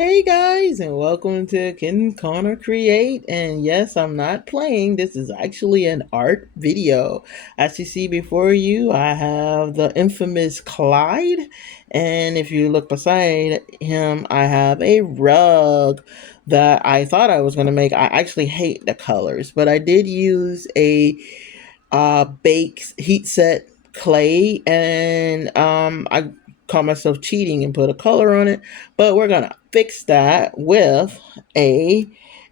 Hey guys, and welcome to Ken Connor Create. And yes, I'm not playing. This is actually an art video. As you see before you, I have the infamous Clyde. And if you look beside him, I have a rug that I thought I was going to make. I actually hate the colors, but I did use a bake heat set clay, and I caught myself cheating and put a color on it, but we're gonna fix that with a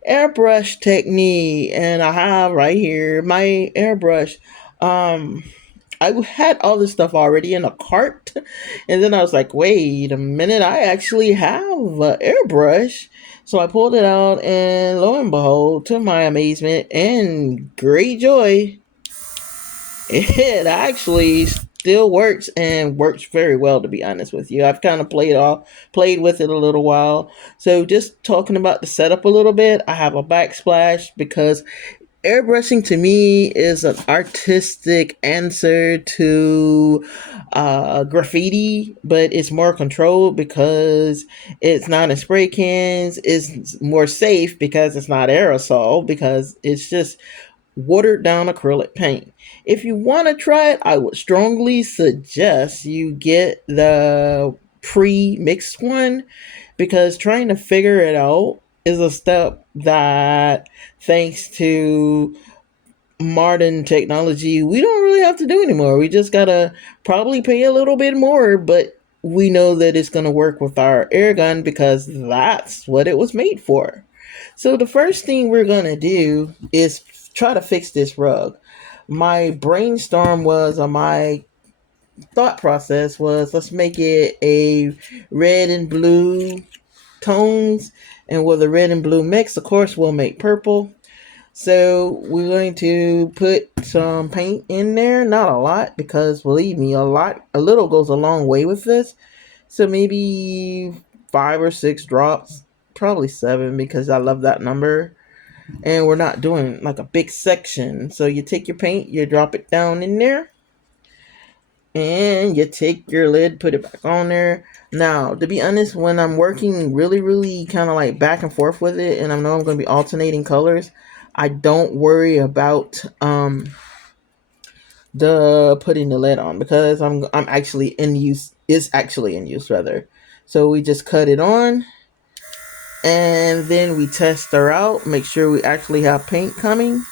airbrush technique. And I have right here my airbrush. um I had all this stuff already in a cart, and then I was like, wait a minute, I actually have an airbrush. So I pulled it out, and lo and behold, to my amazement and great joy, it actually still works, and works very well, to be honest with you. I've kind of played with it a little while. So just talking about the setup a little bit, I have a backsplash because airbrushing to me is an artistic answer to graffiti, but it's more controlled because it's not in spray cans. It's more safe because it's not aerosol, because it's just watered down acrylic paint. If you want to try it, I would strongly suggest you get the pre-mixed one, because trying to figure it out is a step that, thanks to modern technology, we don't really have to do anymore. We just gotta probably pay a little bit more, but we know that it's gonna work with our air gun because that's what it was made for. So the first thing we're gonna do is try to fix this rug. My brainstorm was, on my thought process was, let's make it a red and blue tones, and with the red and blue mix, of course, we'll make purple. So we're going to put some paint in there, not a lot, because believe me, a little goes a long way with this. So maybe 5 or 6 drops, probably 7, because I love that number. And we're not doing like a big section. So you take your paint, you drop it down in there, and you take your lid, put it back on there. Now, to be honest, when I'm working really kind of like back and forth with it, and I know I'm going to be alternating colors, I don't worry about the putting the lid on, because I'm actually in use. Is actually in use, rather. So we just cut it on, and then we test her out, make sure we actually have paint coming.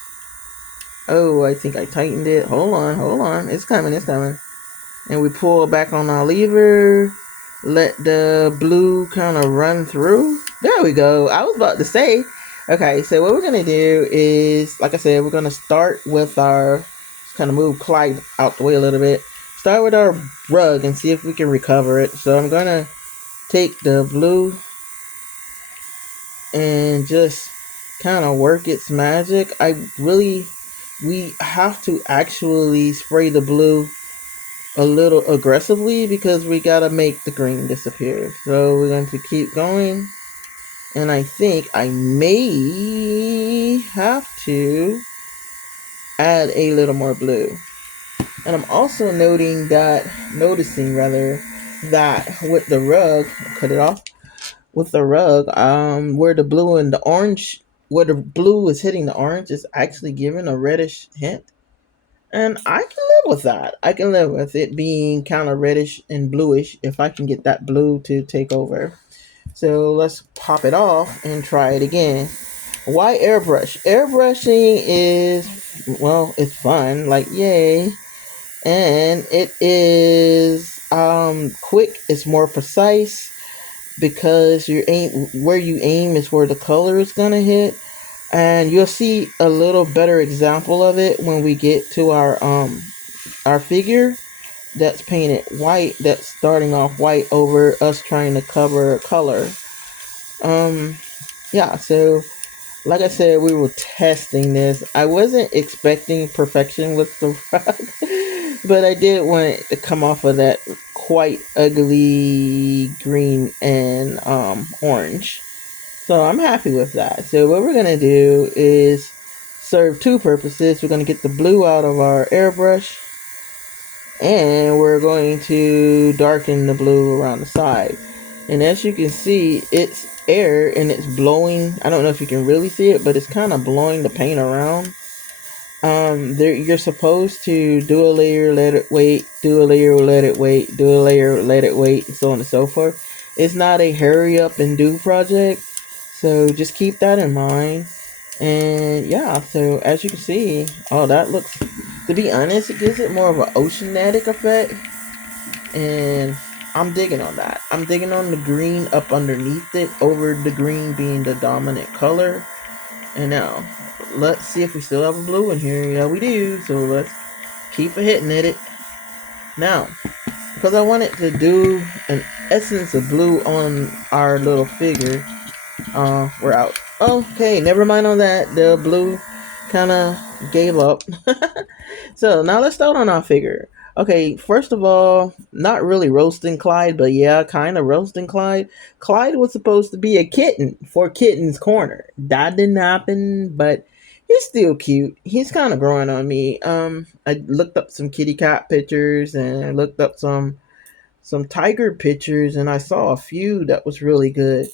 Oh, I think I tightened it. Hold on. It's coming, it's coming. And we pull back on our lever, let the blue kind of run through. There we go. I was about to say, okay, so what we're going to do is, like I said, we're going to start with our, kind of move Clyde out the way a little bit. Start with our rug and see if we can recover it. So I'm going to take the blue and just kind of work its magic. We have to actually spray the blue a little aggressively because we gotta make the green disappear. So we're going to keep going, and I think I may have to add a little more blue. And I'm also noticing that with the rug, cut it off, with the rug, where the blue and the orange, where the blue is hitting the orange, is actually giving a reddish hint. And I can live with that. I can live with it being kind of reddish and bluish if I can get that blue to take over. So let's pop it off and try it again. Why airbrush? Airbrushing is, well, it's fun, like yay. And it is quick, it's more precise, because where you aim is where the color is gonna hit. And you'll see a little better example of it when we get to our figure that's painted white, that's starting off white over us trying to cover color. Yeah, so like I said, we were testing this. I wasn't expecting perfection with the rock, but I did want it to come off of that quite ugly green and orange. So I'm happy with that. So what we're going to do is serve two purposes. We're going to get the blue out of our airbrush, and we're going to darken the blue around the side. And as you can see, it's air and it's blowing. I don't know if you can really see it, but it's kind of blowing the paint around. There you're supposed to do a layer, let it wait, do a layer, let it wait, do a layer, let it wait, and so on and so forth. It's not a hurry up and do project, so just keep that in mind. And yeah, so as you can see, oh, that looks, to be honest, it gives it more of an oceanic effect, and I'm digging on that. I'm digging on the green up underneath it, over the green being the dominant color. And now, let's see if we still have a blue in here. Yeah, we do. So let's keep hitting at it. Now, because I wanted to do an essence of blue on our little figure, we're out. Okay, never mind on that. The blue kind of gave up. So now let's start on our figure. Okay, first of all, not really roasting Clyde, but yeah, kind of roasting Clyde. Clyde was supposed to be a kitten for Kitten's Corner. That didn't happen, but he's still cute. He's kind of growing on me. I looked up some kitty cat pictures and I looked up some tiger pictures, and I saw a few that was really good.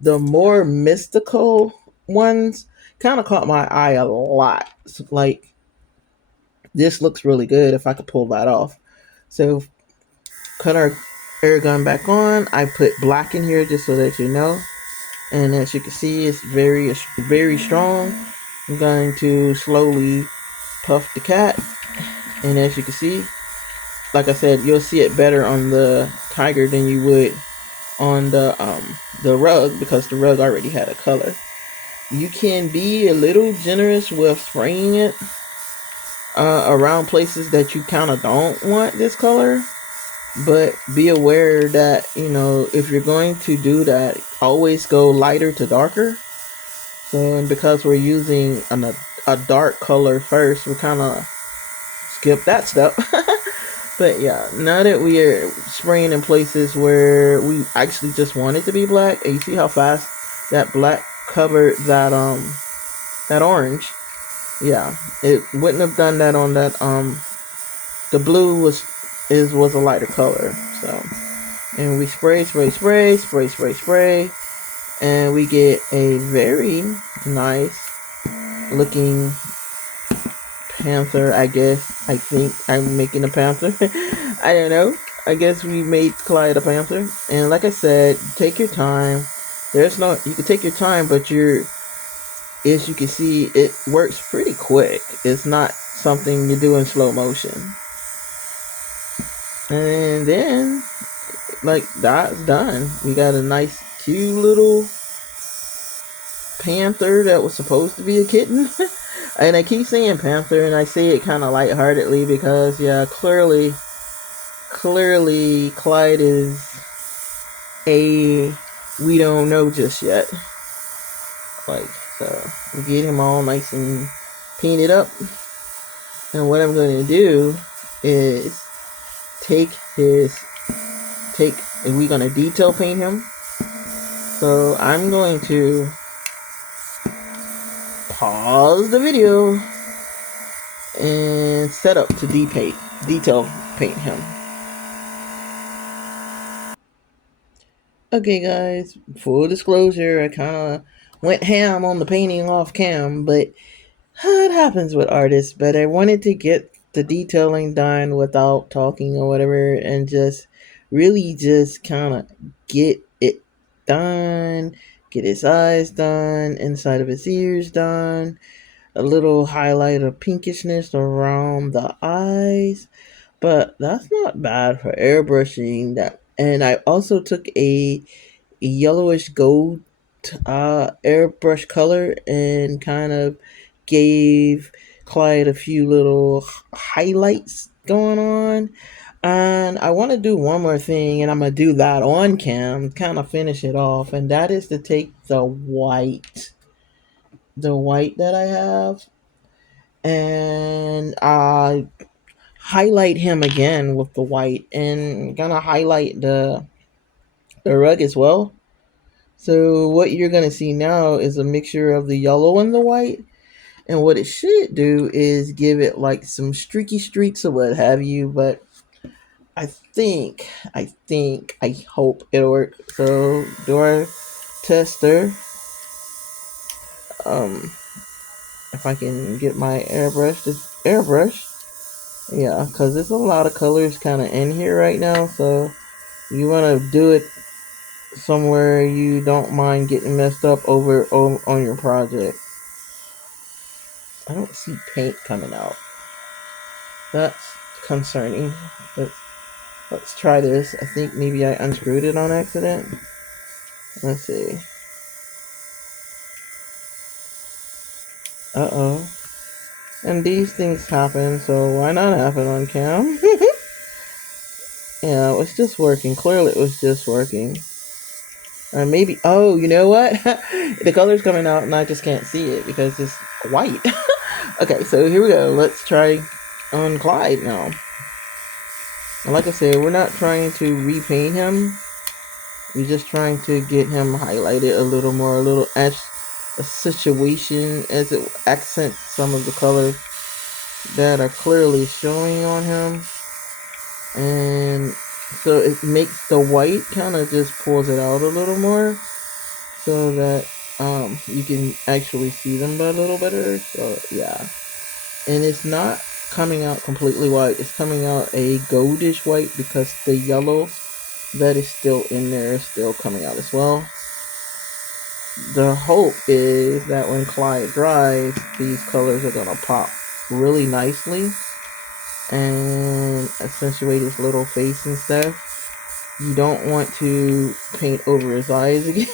The more mystical ones kind of caught my eye a lot. So, like, this looks really good if I could pull that off. So cut our air gun back on. I put black in here just so that you know. And as you can see, it's very strong. I'm going to slowly puff the cat. And as you can see, like I said, you'll see it better on the tiger than you would on the rug, because the rug already had a color. You can be a little generous with spraying it around places that you kind of don't want this color, but be aware that, you know, if you're going to do that, always go lighter to darker. So, and because we're using a dark color first, we kind of skip that step. But yeah, now that we are spraying in places where we actually just want it to be black, and you see how fast that black covered that orange. Yeah, it wouldn't have done that on that the blue was a lighter color. So, and we spray, and we get a very nice looking panther. I think I'm making a panther. I don't know. I guess we made Clyde a panther. And like I said, take your time. You can take your time, but as you can see, it works pretty quick. It's not something you do in slow motion. And then, like, that's done. We got a nice, cute little panther that was supposed to be a kitten. And I keep saying panther, and I say it kind of lightheartedly because, yeah, clearly, Clyde is a we don't know just yet. Like, so we get him all nice and painted up. And what I'm going to do is we're going to detail paint him. So I'm going to pause the video and set up to detail paint him. Okay, guys, full disclosure, I kind of went ham on the painting off cam, but it happens with artists. But I wanted to get the detailing done without talking or whatever, and just really just kind of get it done, get his eyes done, inside of his ears done, a little highlight of pinkishness around the eyes. But that's not bad for airbrushing that. And I also took a yellowish gold airbrush color and kind of gave Clyde a few little highlights going on. And I want to do one more thing, and I'm going to do that on cam, kind of finish it off. And that is to take the white that I have, and highlight him again with the white, and gonna highlight the rug as well. So what you're gonna see now is a mixture of the yellow and the white, and what it should do is give it like some streaky streaks or what have you. But I hope it'll work. So door tester. Um, if I can get my airbrush. Yeah, because there's a lot of colors kind of in here right now. So you want to do it somewhere you don't mind getting messed up over on your project. I don't see paint coming out. That's concerning. Let's, let's try this. I think maybe I unscrewed it on accident. Let's see. Uh-oh. And these things happen, so why not have it on cam? Yeah, it was just working. Clearly it was just working. Or maybe, oh, you know what? The color's coming out and I just can't see it because it's white. Okay, so here we go. Let's try on Clyde now. And like I said, we're not trying to repaint him. We're just trying to get him highlighted a little more, a little a situation as it accents some of the colors that are clearly showing on him. And so it makes the white kind of just pulls it out a little more so that you can actually see them a little better. So yeah, and it's not coming out completely white. It's coming out a goldish white because the yellow that is still in there is still coming out as well. The hope is that when Clyde dries, these colors are gonna pop really nicely and accentuate his little face and stuff. You don't want to paint over his eyes again.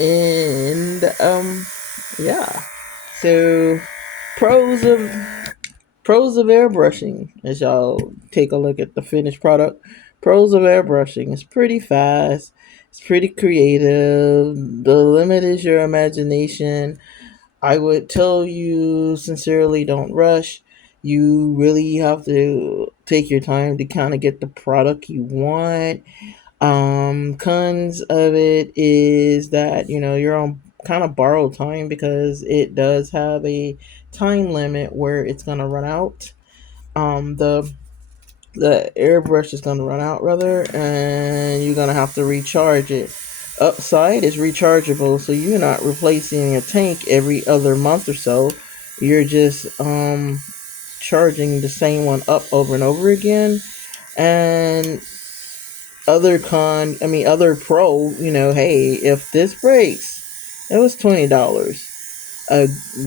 And yeah. So pros of pros of airbrushing as y'all take a look at the finished product. Pros of airbrushing. It's pretty fast. It's pretty creative. The limit is your imagination. I would tell you sincerely, don't rush. You really have to take your time to kind of get the product you want. Cons of it is that you're on kind of borrowed time because it does have a time limit where it's gonna run out. The airbrush is gonna run out rather, and you're gonna have to recharge it. Upside is rechargeable, so you're not replacing a tank every other month or so. You're just charging the same one up over and over again. And other pro, hey, if this breaks, it was $20.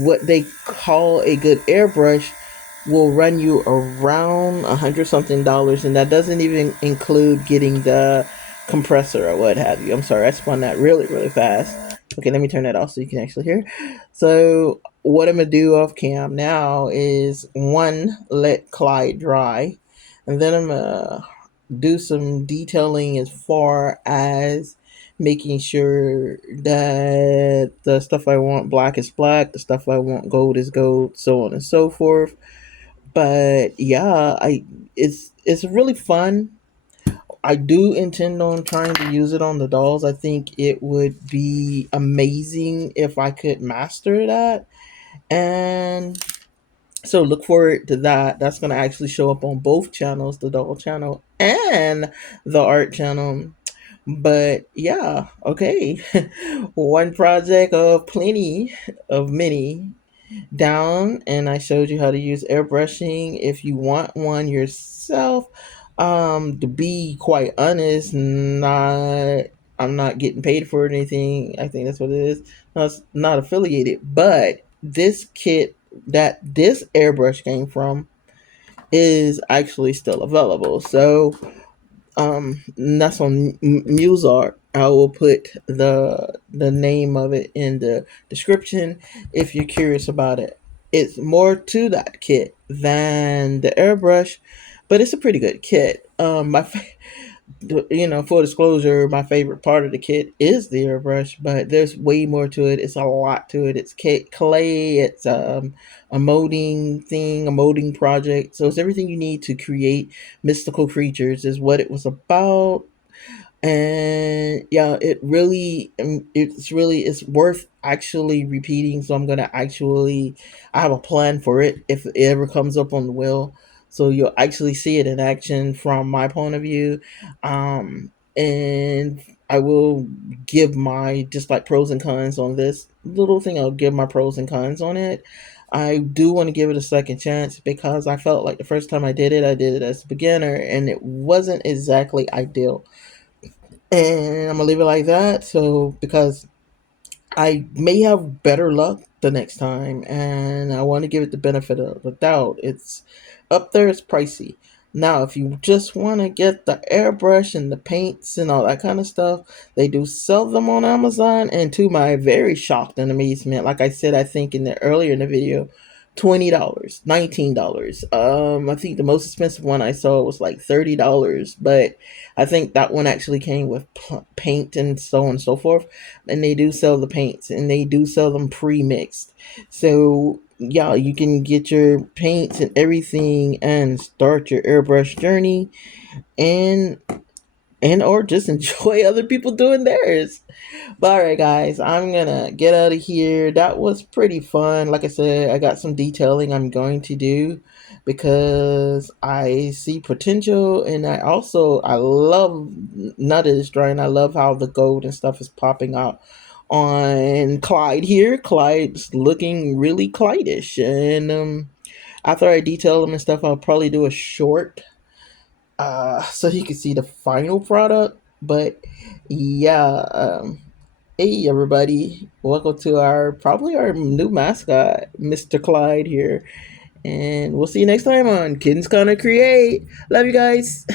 What they call a good airbrush will run you around 100 something dollars, and that doesn't even include getting the compressor or what have you. I'm sorry, I spun that really, really fast. Okay, let me turn that off so you can actually hear. So what I'm gonna do off cam now is one, let Clyde dry, and then I'm gonna do some detailing as far as making sure that the stuff I want black is black, the stuff I want gold is gold, so on and so forth. But yeah, I it's really fun. I do intend on trying to use it on the dolls. I think it would be amazing if I could master that. And so look forward to that. That's going to actually show up on both channels, the doll channel and the art channel. But yeah, okay. One project of plenty of many down, and I showed you how to use airbrushing if you want one yourself. To be quite honest, not I'm not getting paid for it or anything. I think that's what it is. No, it's not affiliated, but this kit that this airbrush came from is actually still available. So that's on Musart. I will put the name of it in the description if you're curious about it. It's more to that kit than the airbrush, but it's a pretty good kit. Full disclosure, my favorite part of the kit is the airbrush, but there's way more to it. It's a lot to it. It's clay. It's a molding thing, a molding project. So it's everything you need to create mystical creatures. Is what it was about. And yeah, it's worth actually repeating. So I'm gonna actually, I have a plan for it if it ever comes up on the wheel. so you'll actually see it in action from my point of view. And I will give my just like pros and cons on this little thing. I'll give my pros and cons on it. I do want to give it a second chance because I felt like the first time I did it as a beginner and it wasn't exactly ideal. And I'm gonna leave it like that. So because I may have better luck the next time, and I want to give it the benefit of the doubt. It's up there, it's pricey. Now, if you just want to get the airbrush and the paints and all that kind of stuff, they do sell them on Amazon. And to my very shocked and amazement, like I said, I think in the earlier in the video, $20, $19. I think the most expensive one I saw was like $30, but I think that one actually came with paint and so on and so forth. And they do sell the paints and they do sell them pre-mixed. So yeah, you can get your paints and everything and start your airbrush journey, and or just enjoy other people doing theirs. But all right, guys, I'm gonna get out of here. That was pretty fun. Like I said, I got some detailing I'm going to do because I see potential, and I love nut is drawing. I love how the gold and stuff is popping out on Clyde here. Clyde's looking really Clydish, and after I detail them and stuff, I'll probably do a short so you can see the final product. But yeah, hey everybody, welcome to our probably our new mascot, Mr. Clyde here, and we'll see you next time on Kittens Gonna Create. Love you guys.